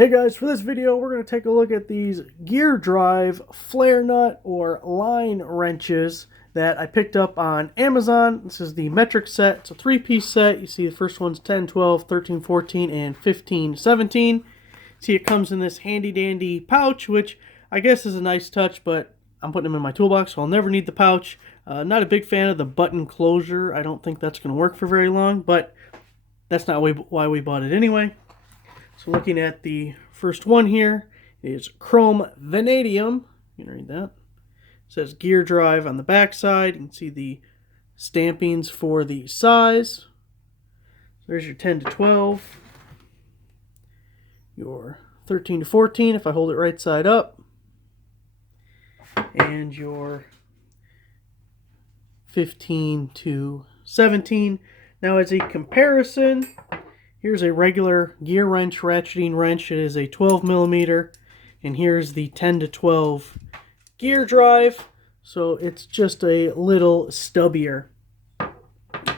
Hey guys, for this video we're going to take a look at these GearDrive flare nut or line wrenches that I picked up on Amazon. This is the metric set. It's a 3-piece set. You see the first one's 10, 12, 13, 14, and 15, 17. See, it comes in this handy dandy pouch, which I guess is a nice touch, but I'm putting them in my toolbox, so I'll never need the pouch. Not a big fan of the button closure. I don't think that's going to work for very long, but that's not why we bought it anyway. So looking at the first one here is chrome vanadium. You can read that. It says GearDrive on the back side. You can see the stampings for the size. There's your 10 to 12. Your 13 to 14 if I hold it right side up. And your 15 to 17. Now as a comparison, here's a regular gear wrench, ratcheting wrench. It is a 12 millimeter. And here's the 10 to 12 GearDrive. So it's just a little stubbier.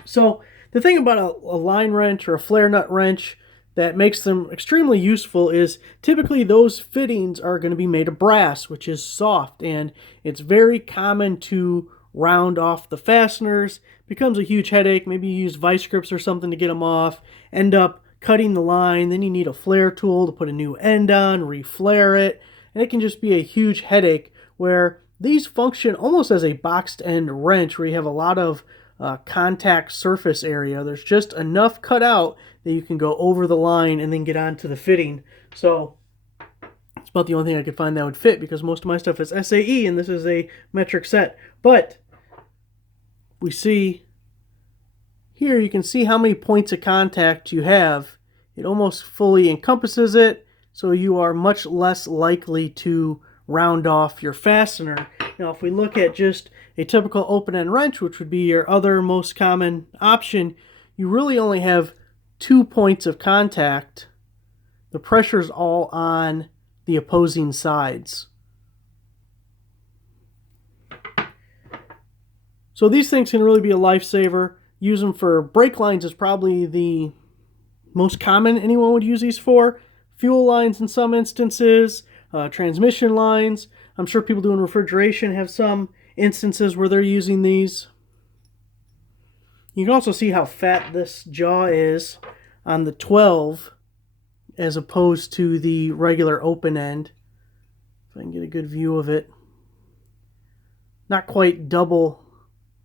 So the thing about a line wrench or a flare nut wrench that makes them extremely useful is typically those fittings are going to be made of brass, which is soft. And it's very common to round off the fasteners. Becomes a huge headache. Maybe you use vice grips or something to get them off, end up cutting the line, then you need a flare tool to put a new end on, reflare it, and it can just be a huge headache, where these function almost as a boxed end wrench where you have a lot of contact surface area. There's just enough cut out that you can go over the line and then get onto the fitting. So it's about the only thing I could find that would fit, because most of my stuff is SAE and this is a metric set. But we see here, you can see how many points of contact you have. It almost fully encompasses it, so you are much less likely to round off your fastener. Now, if we look at just a typical open-end wrench, which would be your other most common option, you really only have 2 points of contact. The pressure's all on the opposing sides. So these things can really be a lifesaver. Use them for brake lines is probably the most common anyone would use these for. Fuel lines in some instances, transmission lines. I'm sure people doing refrigeration have some instances where they're using these. You can also see how fat this jaw is on the 12 as opposed to the regular open end. If I can get a good view of it. Not quite double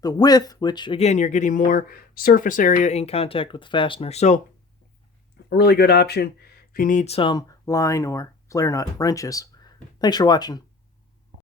the width, which again, you're getting more surface area in contact with the fastener. So a really good option if you need some line or flare nut wrenches. Thanks for watching.